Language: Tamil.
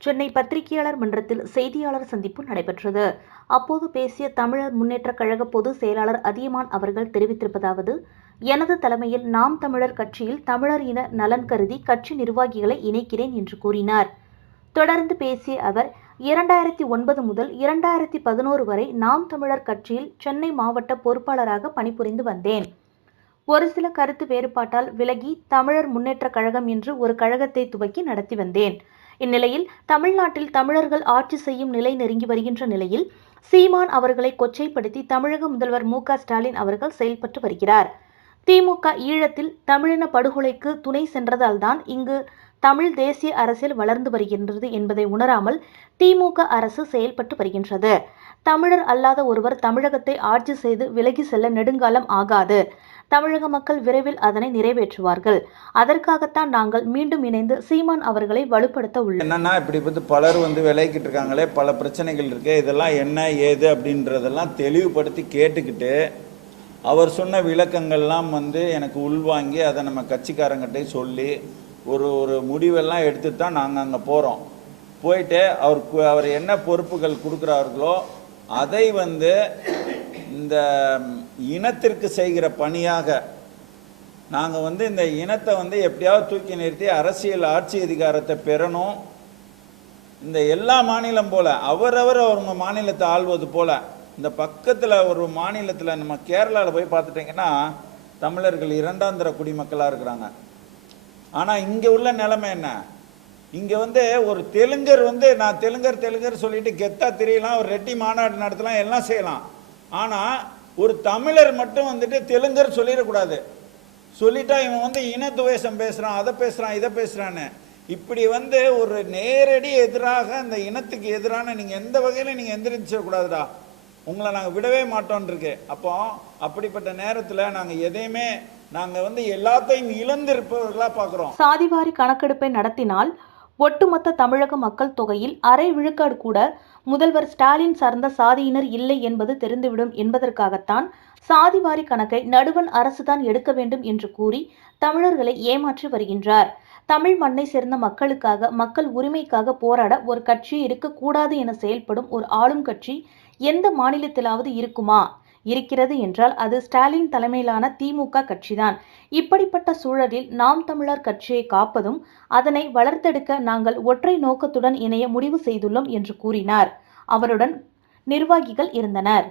சென்னை பத்திரிகையாளர் மன்றத்தில் செய்தியாளர் சந்திப்பு நடைபெற்றது. அப்போது பேசிய தமிழர் முன்னேற்றக் கழக பொதுச் செயலாளர் அதியமான் அவர்கள் தெரிவித்திருப்பதாவது எனது தலைமையில் நாம் தமிழர் கட்சியில் தமிழர் இன நலன் கருதி கட்சி நிர்வாகிகளை இணைக்கிறேன் என்று கூறினார். தொடர்ந்து பேசிய அவர் இரண்டாயிரத்தி ஒன்பது முதல் இரண்டாயிரத்தி பதினோரு வரை நாம் தமிழர் கட்சியில் சென்னை மாவட்ட பொறுப்பாளராக பணிபுரிந்து வந்தேன். ஒரு சில கருத்து வேறுபாட்டால் விலகி தமிழர் முன்னேற்றக் கழகம் என்று ஒரு கழகத்தை துவக்கி நடத்தி வந்தேன். இந்நிலையில் தமிழ்நாட்டில் தமிழர்கள் ஆட்சி செய்யும் நிலை நெருங்கி வருகின்ற நிலையில் சீமான் அவர்களை கொச்சைப்படுத்தி தமிழக முதல்வர் மு க ஸ்டாலின் அவர்கள் செயல்பட்டு வருகிறார். திமுக ஈழத்தில் தமிழின படுகொலைக்கு துணை சென்றதால்தான் இங்கு தமிழ் தேசிய அரசியல் வளர்ந்து வருகின்றது என்பதை உணராமல் திமுக அரசு செயல்பட்டு வருகின்றது. தமிழர் அல்லாத ஒருவர் தமிழகத்தை ஆட்சி செய்து விலகி செல்ல நெடுங்காலம் ஆகாது. தமிழக மக்கள் விரைவில் அதனை நிறைவேற்றுவார்கள். அதற்காகத்தான் நாங்கள் மீண்டும் இணைந்து சீமான் அவர்களை வலுப்படுத்த உள்ளோம். என்னன்னா இப்படி வந்து பலர் வந்து விளையிட்டு இருக்காங்களே பல பிரச்சனைகள் இருக்கு இதெல்லாம் என்ன ஏது அப்படின்றதெல்லாம் தெளிவுபடுத்தி கேட்டுக்கிட்டு அவர் சொன்ன விளக்கங்கள்லாம் வந்து எனக்கு உள்வாங்கி அதை நம்ம கட்சிக்காரங்கிட்ட சொல்லி ஒரு ஒரு முடிவெல்லாம் எடுத்து தான் நாங்கள் அங்கே போகிறோம் போயிட்டு அவர் கு- அவர் என்ன பொறுப்புகள் கொடுக்குறார்களோ அதை வந்து இந்த இனத்திற்கு செய்கிற பணியாக நாங்கள் வந்து இந்த இனத்தை வந்து எப்படியாவது தூக்கி நிறுத்தி அரசியல் ஆட்சி அதிகாரத்தை பெறணும். இந்த எல்லா மாநிலம் போல் அவரவர் அவங்க மாநிலத்தை ஆள்வது போல் இந்த பக்கத்தில் ஒரு மாநிலத்தில் நம்ம கேரளாவில் போய் பார்த்துட்டிங்கன்னா தமிழர்கள் இரண்டாந்திர குடிமக்களாக இருக்கிறாங்க. ஆனால் இங்கே உள்ள நிலைமை என்ன? இங்கே வந்து ஒரு தெலுங்கர் வந்து நான் தெலுங்கர் தெலுங்கர் சொல்லிட்டு கெத்தா தெரியலாம் ஒரு ரெட்டி மாநாடு நடத்தலாம் எல்லாம் செய்யலாம். ஆனால் ஒரு தமிழர் மட்டும் வந்துட்டு தெலுங்கர் சொல்லிடக்கூடாது. சொல்லிட்டா இவன் வந்து இனத்துவேஷம் பேசுகிறான் அதை பேசுகிறான் இதை பேசுகிறான்னு இப்படி வந்து ஒரு நேரடி எதிராக அந்த இனத்துக்கு எதிரான நீங்கள் எந்த வகையில் நீங்கள் எந்திரிச்சிடக்கூடாதுடா. உங்களை நாங்கள் விடவே மாட்டோம்னு இருக்கு அப்போ அப்படிப்பட்ட நேரத்தில் நாங்கள் எதையுமே நாங்கள் வந்து எல்லாத்தையும் இழந்திருப்பவர்களாக பார்க்குறோம் சாதிவாரி கணக்கெடுப்பை நடத்தினால் ஒட்டுமொத்த தமிழக மக்கள் தொகையில் அரை விழுக்காடு கூட முதல்வர் ஸ்டாலின் சார்ந்த சாதியினர் இல்லை என்பது தெரிந்துவிடும் என்பதற்காகத்தான் சாதிவாரி கணக்கை நடுவன் அரசுதான் எடுக்க வேண்டும் என்று கூறி தமிழர்களை ஏமாற்றி வருகின்றார். தமிழ் மண்ணை சேர்ந்த மக்களுக்காக மக்கள் உரிமைக்காக போராட ஒரு கட்சி இருக்கக்கூடாது என செயல்படும் ஒரு ஆளும் கட்சி எந்த மாநிலத்திலாவது இருக்குமா? இருக்கிறது என்றால் அது ஸ்டாலின் தலைமையிலான திமுக கட்சிதான். இப்படிப்பட்ட சூழலில் நாம் தமிழர் கட்சியை காப்பதும் அதனை வளர்த்தெடுக்க நாங்கள் ஒற்றை நோக்கத்துடன் இணைய முடிவு செய்துள்ளோம் என்று கூறினார். அவருடன் நிர்வாகிகள் இருந்தனர்.